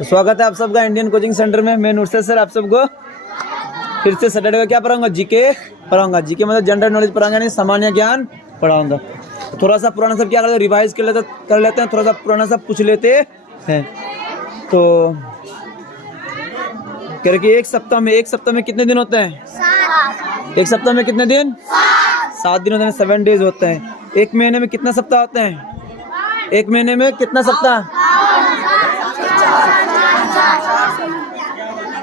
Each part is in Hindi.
तो स्वागत है आप सबका इंडियन कोचिंग सेंटर में। मैं नुसरत सर आप सबको फिर से सैटरडे को क्या पढ़ाऊंगा, जीके पढ़ाऊंगा। जीके मतलब जनरल नॉलेज पढ़ाऊंगा, नहीं सामान्य ज्ञान पढ़ाऊंगा। थोड़ा सा पुराना सब क्या करते हैं, रिवाइज कर लेते हैं, थोड़ा सा पुराना सब पूछ लेते हैं। तो कह रहे कि एक सप्ताह में कितने दिन होते हैं? एक सप्ताह में कितने दिन? 7 दिन होते हैं, 7 डेज होते हैं। एक महीने में कितना सप्ताह होते हैं? एक महीने में कितना सप्ताह?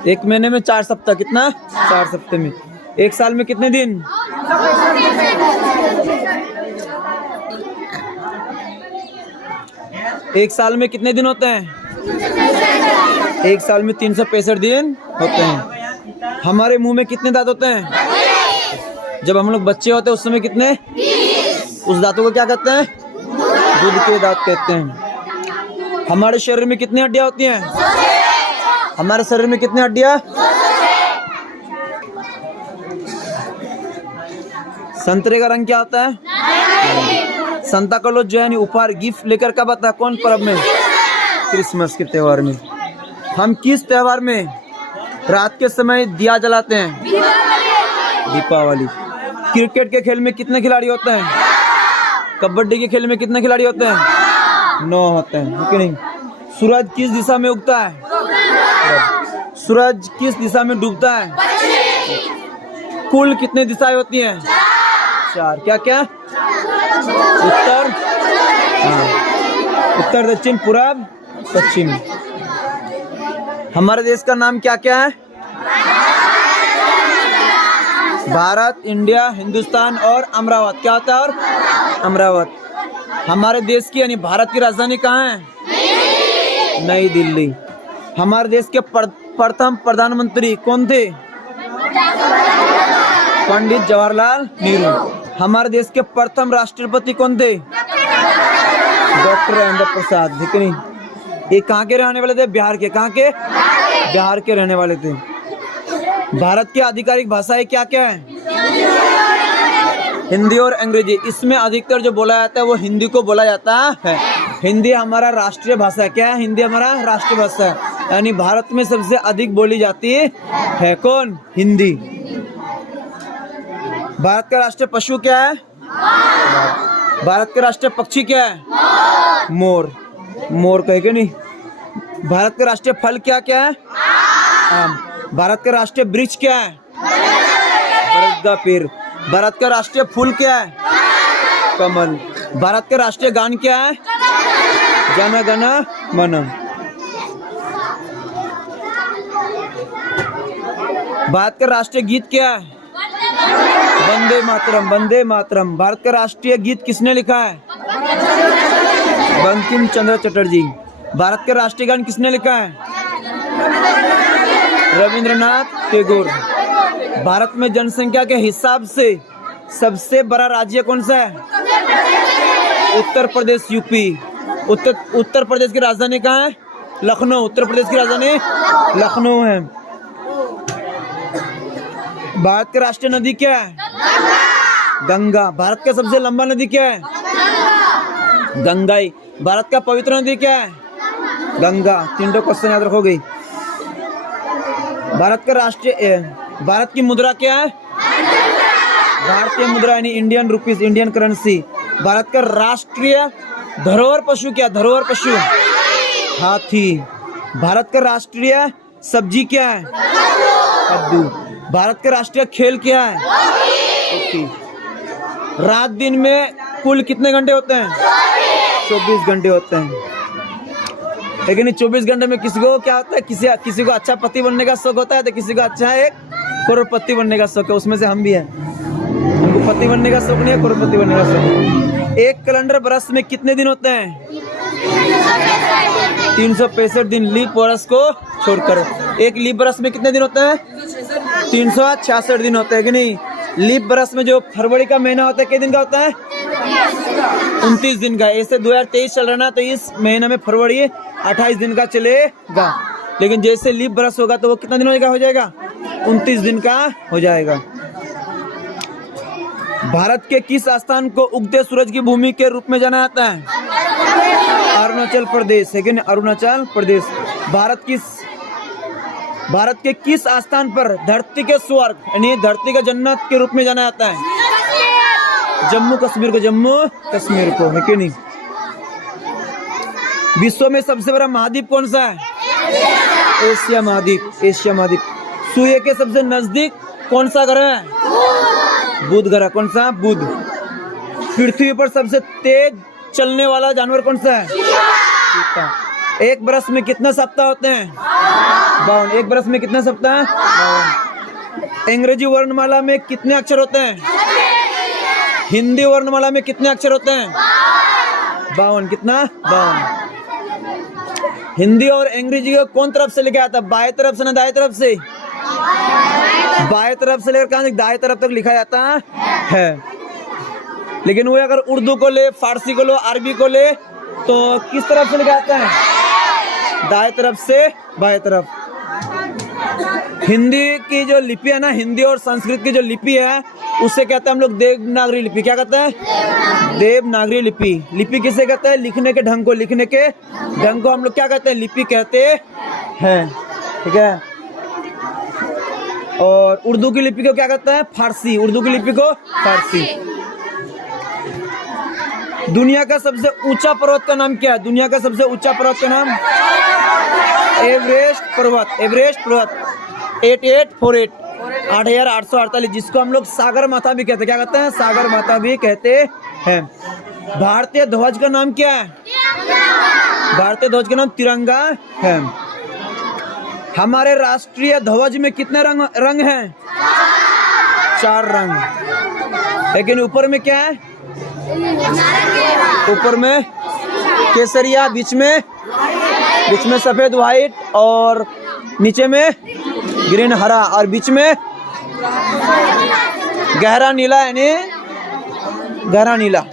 एक महीने में 4 सप्ताह। कितना? 4 सप्ताह में। एक साल में कितने दिन? एक साल में कितने दिन होते हैं? एक साल में 365 दिन होते हैं। हमारे मुंह में कितने दांत होते हैं? जब हम लोग बच्चे होते हैं उस समय कितने? उस दांतों को क्या कहते हैं? दूध के दांत कहते हैं। हमारे शरीर में कितनी हड्डियां होती हैं? हमारे शरीर में कितनी हड्डियां? संतरे का रंग क्या होता है? संता क्लॉज जो है उपहार गिफ्ट लेकर कब आता है? कौन पर्व में? क्रिसमस के त्योहार में। हम किस त्योहार में रात के समय दिया जलाते हैं? दीपावली। क्रिकेट के खेल में कितने खिलाड़ी होते हैं? कबड्डी के खेल में कितने खिलाड़ी होते हैं? 9 होते हैं, है कि नहीं? सूरज किस दिशा में उगता है? सूरज किस दिशा में डूबता है? कुल कितने दिशाएं होती हैं? 4। क्या क्या? उत्तर, उत्तर, दक्षिण, पूर्व, पश्चिम। हमारे देश का नाम क्या क्या है? भारत, इंडिया, हिंदुस्तान और अमरावत। क्या होता है? और अमरावत। हमारे देश की यानी भारत की राजधानी कहाँ है? नई दिल्ली। हमारे देश के प्रथम प्रधानमंत्री कौन थे? पंडित जवाहरलाल नेहरू। हमारे देश के प्रथम राष्ट्रपति कौन थे? डॉक्टर राजेंद्र प्रसाद। ठीक है नहीं? ये कहाँ के रहने वाले थे? बिहार के। कहाँ के? बिहार के रहने वाले थे। भारत की आधिकारिक भाषाएं क्या क्या है? हिंदी और अंग्रेजी। इसमें अधिकतर जो बोला जाता है वो हिंदी को बोला जाता है। हिंदी हमारा राष्ट्रीय भाषा है। क्या है? हिंदी हमारा राष्ट्रीय भाषा है, यानी भारत में सबसे अधिक बोली जाती है कौन? हिंदी। भारत का राष्ट्रीय पशु क्या है? भारत का राष्ट्रीय पक्षी क्या है? मोर। मोर कहेगा नहीं। भारत का राष्ट्रीय फल क्या क्या है? आम। भारत का राष्ट्रीय वृक्ष क्या है? बरगद का पेड़। भारत का राष्ट्रीय फूल क्या है? कमल। भारत का राष्ट्रीय गान क्या है? जन गण मन। भारत का राष्ट्रीय गीत क्या है? वंदे मातरम। वंदे मातरम। भारत का राष्ट्रीय गीत किसने लिखा है? बंकिम चंद्र चटर्जी। भारत का राष्ट्रीय गान किसने लिखा है? रविंद्रनाथ टैगोर। भारत में जनसंख्या के हिसाब से सबसे बड़ा राज्य कौन सा है? उत्तर प्रदेश, यूपी। उत्तर प्रदेश की राजधानी कहाँ है? लखनऊ। उत्तर प्रदेश की राजधानी लखनऊ है। भारत की राष्ट्रीय नदी क्या है? गंगा। भारत का सबसे लंबा नदी क्या है? गंगाई। भारत का पवित्र नदी क्या है? गंगा। 3 क्वेश्चन याद रखोगे। भारत का राष्ट्रीय भारत की मुद्रा क्या है? भारतीय मुद्रा यानी Indian rupees, Indian currency. Bharat का राष्ट्रीय धरोहर पशु क्या? धरोहर पशु हाथी। भारत का राष्ट्रीय सब्जी क्या है? कद्दू। भारत का राष्ट्रीय खेल क्या है? हॉकी। रात दिन में कुल कितने घंटे होते हैं? 24 घंटे होते हैं। लेकिन 24 घंटे में किसी को क्या होता है? किसी को अच्छा पति बनने का शौक होता है, तो किसी को अच्छा एक करोड़पति बनने का शौक है। उसमें से हम भी हैं। हमको पति बनने का शौक नहीं है, करोड़पति बनने का शौक। एक कैलेंडर बरस में कितने दिन होते हैं? 365 दिन, लीप वर्ष को छोड़कर। एक लीप बरस में कितने दिन होते हैं? 366 दिन होते हैं कि नहीं? लीप बरस में जो फरवरी का महीना होता है कितने दिन का होता है? 29 दिन का। ऐसे 2023 चल रहा ना, तो इस महीने में फरवरी 28 दिन का चलेगा। लेकिन जैसे लीप बरस होगा तो वो कितना दिन हो जाएगा? 29 दिन का हो जाएगा। भारत के किस स्थान को उगते सूरज की भूमि के रूप में जाना जाता है? अरुणाचल प्रदेश। है कि नहीं? अरुणाचल प्रदेश। भारत के किस स्थान पर धरती के स्वर्ग यानी धरती का जन्नत के रूप में जाना जाता है? जम्मू कश्मीर को, है कि नहीं? विश्व में सबसे बड़ा महाद्वीप कौन सा है? एशिया महाद्वीप। सूर्य के सबसे नजदीक कौन सा ग्रह है? बुध ग्रह। कौन सा? बुध। पृथ्वी पर सबसे तेज चलने वाला जानवर कौन सा है? चीता। एक बरस में कितने सप्ताह होते हैं? 52। एक बरस में कितने सप्ताह? 52। अंग्रेजी वर्णमाला में कितने अक्षर होते हैं? हिंदी वर्णमाला में कितने अक्षर होते हैं? 52। कितना? 52। हिंदी और अंग्रेजी को कौन तरफ से लिखा जाता है? बाएं तरफ से ना दाएं तरफ से? बाएं तरफ से लेकर कहां दाएं तरफ तक लिखा जाता है। लेकिन वो अगर उर्दू को ले, फारसी को लो, अरबी को ले तो किस तरफ से लिखा जाता है? दाएं तरफ से बाएं तरफ। हिंदी की जो लिपि है ना, हिंदी और संस्कृत की जो लिपि है उससे कहते हैं हम लोग देवनागरी लिपि। क्या कहते हैं? देवनागरी लिपि। लिपि किसे कहते हैं? लिखने के ढंग को हम लोग क्या कहते हैं? लिपि कहते हैं। ठीक है। और उर्दू की लिपि को क्या कहते हैं? फारसी। दुनिया का सबसे ऊंचा पर्वत का नाम क्या है? दुनिया का सबसे ऊंचा पर्वत का नाम? एवरेस्ट पर्वत। 8848, 8848, जिसको हम लोग सागर माथा भी कहते हैं। क्या कहते हैं? सागर माथा भी कहते हैं। भारतीय ध्वज का नाम क्या है? भारतीय ध्वज का नाम तिरंगा है। हमारे राष्ट्रीय ध्वज में कितने रंग हैं? 4 रंग। लेकिन ऊपर में क्या है? ऊपर में केसरिया, बीच में सफेद व्हाइट, और नीचे में ग्रीन हरा, और बीच में गहरा नीला, यानी गहरा नीला।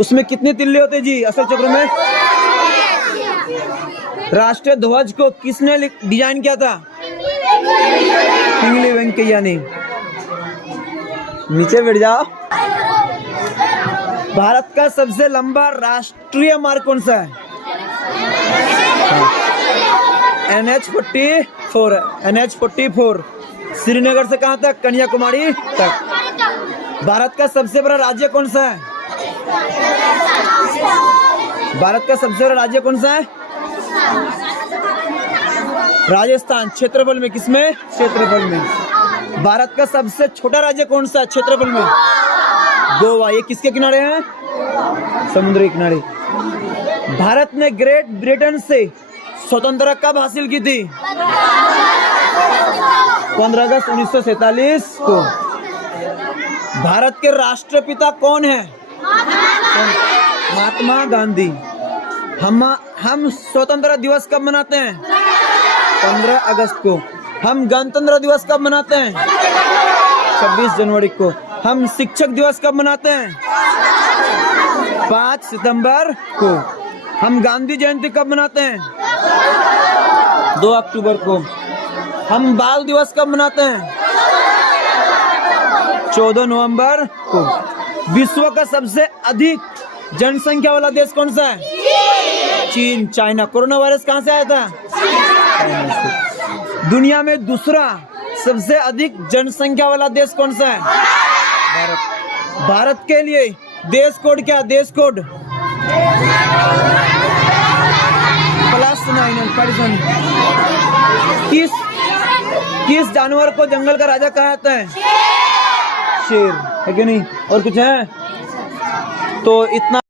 उसमें कितने तिल्ले होते जी अशोक चक्र में? राष्ट्रीय ध्वज को किसने डिजाइन किया था? पिंगली वेंकैया ने। नीचे बैठ जाओ। भारत का सबसे लंबा राष्ट्रीय मार्ग कौन सा है? NH44। श्रीनगर से कहां तक? कन्याकुमारी तक। भारत का सबसे बड़ा राज्य कौन सा है? भारत का सबसे बड़ा राज्य कौन सा है? राजस्थान। क्षेत्रफल में किसमें? क्षेत्रफल में। भारत का सबसे छोटा राज्य कौन सा है क्षेत्रफल में? गोवा। ये किसके किनारे है? समुद्री किनारे। भारत ने ग्रेट ब्रिटेन से स्वतंत्रता कब हासिल की थी? 15 अगस्त 1947 को। भारत के राष्ट्रपिता कौन है? महात्मा गांधी। हम स्वतंत्रता दिवस कब मनाते हैं? 15 अगस्त को। हम गणतंत्र दिवस कब मनाते हैं? 26 जनवरी को। हम शिक्षक दिवस कब मनाते हैं? 5 सितंबर को। हम गांधी जयंती कब मनाते हैं? 2 अक्टूबर को। हम बाल दिवस कब मनाते हैं? 14 नवंबर को। विश्व का सबसे अधिक जनसंख्या वाला देश कौन सा है? चीन। चाइना। कोरोना वायरस कहां से आया था? दुनिया में दूसरा सबसे अधिक जनसंख्या वाला देश कौन सा है? भारत। भारत के लिए देश कोड क्या? देश कोड +9। किस जानवर को जंगल का राजा कहा जाता है? शेर। है कि नहीं? और कुछ है? तो इतना